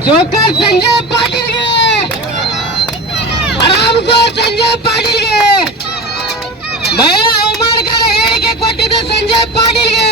ಸಂಜಯ್ ಪಾಟೀಲ್ಗೆ ರಾಮ್ಕೋರ್ ಸಂಜಯ್ ಪಾಟೀಲ್ಗೆ ಮಹಿಳಾ ಅವಮಾನಕರ ಹೇಳಿಕೆ ಕೊಟ್ಟಿದ್ದ ಸಂಜಯ್ ಪಾಟೀಲ್ಗೆ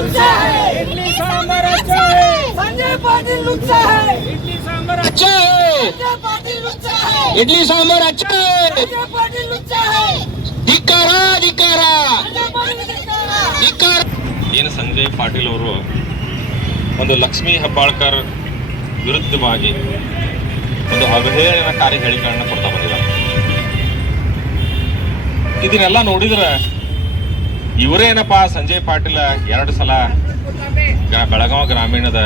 पाटील लुच्चा है इडली सांबर अच्छा है संजय पाटील लुच्चा है इडली सांबर अच्छा है संजय पाटील लुच्चा है इडली सांबर अच्छा है संजय पाटील लुच्चा है ಧಿಕ್ಕಾರ ಧಿಕ್ಕಾರ संजय पाटील लुच्चा है ಧಿಕ್ಕಾರ ಏನು ಸಂಜಯ್ ಪಾಟೀಲ್ ಅವರು ಒಂದು ಲಕ್ಷ್ಮೀ ಹೆಬ್ಬಾಳ್ಕರ್ ವಿರುದ್ಧವಾಗಿ ಒಂದು ಅವಹೇಳನಕಾರಿ ಹೇಳಿಕೆಗಳನ್ನ ಕೊಡ್ತಾ ಬಂದಿದ್ದಾರೆ ಇದನ್ನೆಲ್ಲ ನೋಡಿದ್ರೆ ಇವರೇನಪ್ಪ ಸಂಜಯ್ ಪಾಟೀಲ್ ಎರಡು ಸಲ ಬೆಳಗಾವಿ ಗ್ರಾಮೀಣದ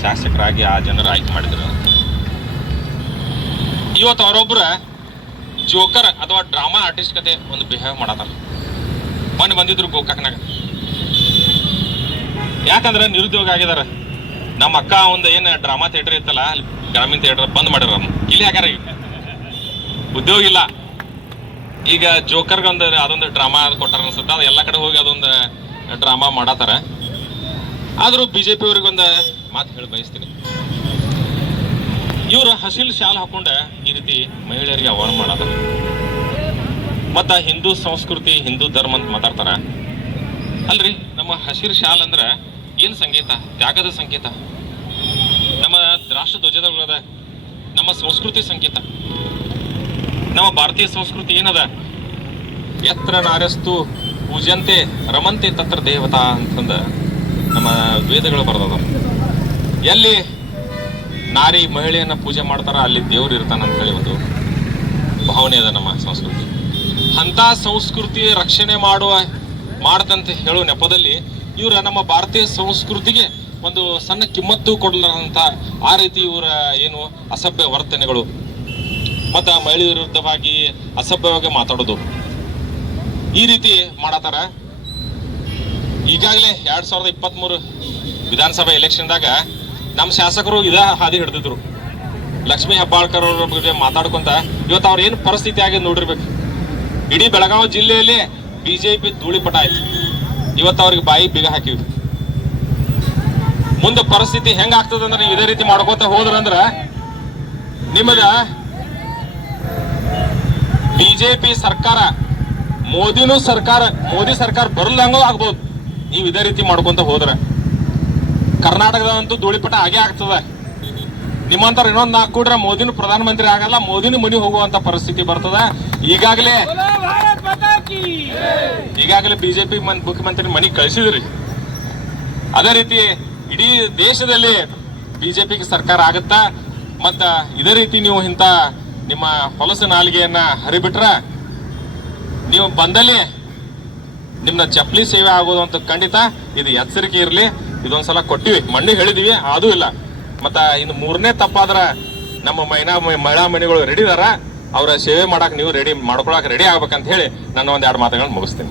ಶಾಸಕರಾಗಿ ಆ ಜನರು ಆಯ್ಕೆ ಮಾಡಿದ್ರು. ಇವತ್ತು ಅವರೊಬ್ಬರ ಜೋಕರ್ ಅಥವಾ ಡ್ರಾಮಾ ಆರ್ಟಿಸ್ಟ್ ಕತೆ ಒಂದು ಬಿಹೇವ್ ಮಾಡತಾರ ಮೊನ್ನೆ ಬಂದಿದ್ರು ಗೋಕಾಕ್ನಾಗ. ಯಾಕಂದ್ರೆ ನಿರುದ್ಯೋಗ ಆಗಿದಾರ. ನಮ್ಮ ಅಕ್ಕ ಒಂದು ಏನು ಡ್ರಾಮಾ ಥಿಯೇಟರ್ ಇತ್ತಲ್ಲ ಗ್ರಾಮೀಣ ಥಿಯೇಟರ್ ಬಂದ್ ಮಾಡ್ಯಾರ ಇಲ್ಲಿ ಯಾಕಾರ ಉದ್ಯೋಗ ಇಲ್ಲ. ಈಗ ಜೋಕರ್ಗೆ ಒಂದು ಅದೊಂದು ಡ್ರಾಮಾ ಕೊಟ್ಟಾರ ಅನ್ಸುತ್ತೆ. ಅದು ಎಲ್ಲ ಕಡೆ ಹೋಗಿ ಅದೊಂದು ಡ್ರಾಮಾ ಮಾಡತ್ತಾರ ಆದ್ರೂ ಬಿಜೆಪಿ ಅವ್ರಿಗೆ ಒಂದು ಮಾತು ಹೇಳಿ ಬಯಸ್ತೀನಿ. ಇವರು ಹಸಿಲ್ ಶಾಲ್ ಹಾಕೊಂಡ ಈ ರೀತಿ ಮಹಿಳೆಯರಿಗೆ ಅವಮಾನ ಮಾಡತ್ತಾರ ಮತ್ತ ಹಿಂದೂ ಸಂಸ್ಕೃತಿ, ಹಿಂದೂ ಧರ್ಮ ಅಂತ ಮಾತಾಡ್ತಾರ. ಅಲ್ರಿ, ನಮ್ಮ ಹಸಿರು ಶಾಲ್ ಅಂದ್ರ ಏನ್ ಸಂಕೇತ ತ್ಯಾಗದ ಸಂಕೇತ ನಮ್ಮ ರಾಷ್ಟ್ರ ಧ್ವಜದ ನಮ್ಮ ಸಂಸ್ಕೃತಿ ಸಂಕೇತ ನಮ್ಮ ಭಾರತೀಯ ಸಂಸ್ಕೃತಿ ಏನದ? ಎತ್ರ ನಾರಸ್ತು ಪೂಜಂತೆ ರಮಂತೆ ತತ್ರ ದೇವತಾ ಅಂತಂದ ನಮ್ಮ ವೇದಗಳು ಬರ್ದದ. ಎಲ್ಲಿ ನಾರಿ ಮಹಿಳೆಯನ್ನ ಪೂಜೆ ಮಾಡ್ತಾರ, ಅಲ್ಲಿ ದೇವ್ರು ಇರ್ತಾನ ಅಂತ ಹೇಳಿ ಒಂದು ಭಾವನೆ ಅದ ನಮ್ಮ ಸಂಸ್ಕೃತಿ. ಅಂತ ಸಂಸ್ಕೃತಿ ರಕ್ಷಣೆ ಮಾಡುವ, ಮಾಡದಂತ ಹೇಳುವ ನೆಪದಲ್ಲಿ ಇವರ ನಮ್ಮ ಭಾರತೀಯ ಸಂಸ್ಕೃತಿಗೆ ಒಂದು ಸಣ್ಣ ಕಿಮ್ಮತ್ತು ಕೊಡಲಂತ ಆ ರೀತಿ ಇವರ ಏನು ಅಸಭ್ಯ ವರ್ತನೆಗಳು. ಮತ್ತ ಮಹಿಳೆ ವಿರುದ್ಧವಾಗಿ ಅಸಭ್ಯವಾಗಿ ಮಾತಾಡೋದು. ಈ ರೀತಿ ಮಾಡತ್ತಾರ. ಈಗಾಗಲೇ ಎರಡು ಸಾವಿರದ ಇಪ್ಪತ್ತ್ ಮೂರು ವಿಧಾನಸಭಾ ಎಲೆಕ್ಷನ್ದಾಗ ನಮ್ಮ ಶಾಸಕರು ಇದ ಹಾದಿ ಹಿಡಿದಿದ್ರು. ಲಕ್ಷ್ಮೀ ಹೆಬ್ಬಾಳ್ಕರ್ ಅವರ ಬಗ್ಗೆ ಮಾತಾಡ್ಕೊಂತ ಇವತ್ತು ಅವ್ರ ಏನು ಪರಿಸ್ಥಿತಿ ಆಗಿದೆ ನೋಡಿರ್ಬೇಕು. ಇಡೀ ಬೆಳಗಾವಿ ಜಿಲ್ಲೆಯಲ್ಲಿ ಬಿಜೆಪಿ ಧೂಳಿಪಟ ಆಯ್ತು. ಇವತ್ತು ಅವ್ರಿಗೆ ಬಾಯಿ ಬೀಗ ಹಾಕಿವಿ ಮುಂದೆ ಪರಿಸ್ಥಿತಿ ಹೆಂಗ ಆಗ್ತದ ಅಂದ್ರೆ ನೀವು ಇದೇ ರೀತಿ ಮಾಡ್ಕೋತ ಹೋದ್ರಂದ್ರ ನಿಮಗ ಬಿಜೆಪಿ ಸರ್ಕಾರ, ಮೋದಿನೂ ಸರ್ಕಾರ, ಮೋದಿ ಸರ್ಕಾರ ಬರಲ್ಲಂಗೂ ಆಗ್ಬೋದು. ನೀವು ಇದೇ ರೀತಿ ಮಾಡ್ಕೊಂತ ಹೋದ್ರೆ. ಕರ್ನಾಟಕದಂತೂ ಧೂಳಿಪಟ ಆಗೇ ಆಗ್ತದೆ. ನಿಮ್ಮಂತರ ಇನ್ನೊಂದು ನಾಲ್ಕು ಕೂಡ್ರೆ ಮೋದಿನೂ ಪ್ರಧಾನಮಂತ್ರಿ ಆಗಲ್ಲ, ಮೋದಿನೂ ಮನಿ ಹೋಗುವಂತ ಪರಿಸ್ಥಿತಿ ಬರ್ತದೆ. ಈಗಾಗಲೇ ಈಗಾಗಲೇ ಬಿಜೆಪಿ ಮುಖ್ಯಮಂತ್ರಿ ಮನಿ ಕಳಿಸಿದ್ರಿ. ಅದೇ ರೀತಿ ಇಡೀ ದೇಶದಲ್ಲಿ ಬಿಜೆಪಿಗೆ ಸರ್ಕಾರ ಆಗುತ್ತಾ? ಮತ್ತ ಇದೇ ರೀತಿ ನೀವು ಇಂಥ ನಿಮ್ಮ ಹೊಲಸು ನಾಲಿಗೆಯನ್ನ ಹರಿಬಿಟ್ರ ನೀವು ಬಂದಲ್ಲಿ ನಿಮ್ಮ ಚಪ್ಪಲಿ ಸೇವೆ ಆಗೋದು ಅಂತ ಖಂಡಿತ ಇದು ಎಚ್ಚರಿಕೆ ಇರಲಿ. ಇದೊಂದ್ಸಲ ಕೊಟ್ಟಿವಿ. ಮಣ್ಣು ಹೇಳಿದೀವಿ, ಅದು ಇಲ್ಲ. ಮತ್ತ ಇನ್ನು ಮೂರನೇ ತಪ್ಪಾದ್ರ ನಮ್ಮ ಮೈನಾ ಮಹಿಳಾ ಮಣಿಗಳು ರೆಡಿ ಇದಾರ. ಅವರ ಸೇವೆ ಮಾಡಕ್ ನೀವು ರೆಡಿ ಮಾಡ್ಕೊಳಕ್ ರೆಡಿ ಆಗ್ಬೇಕಂತ ಹೇಳಿ ನನ್ನ ಒಂದ್ ಎರಡು ಮಾತುಗಳನ್ನ ಮುಗಿಸ್ತೀನಿ.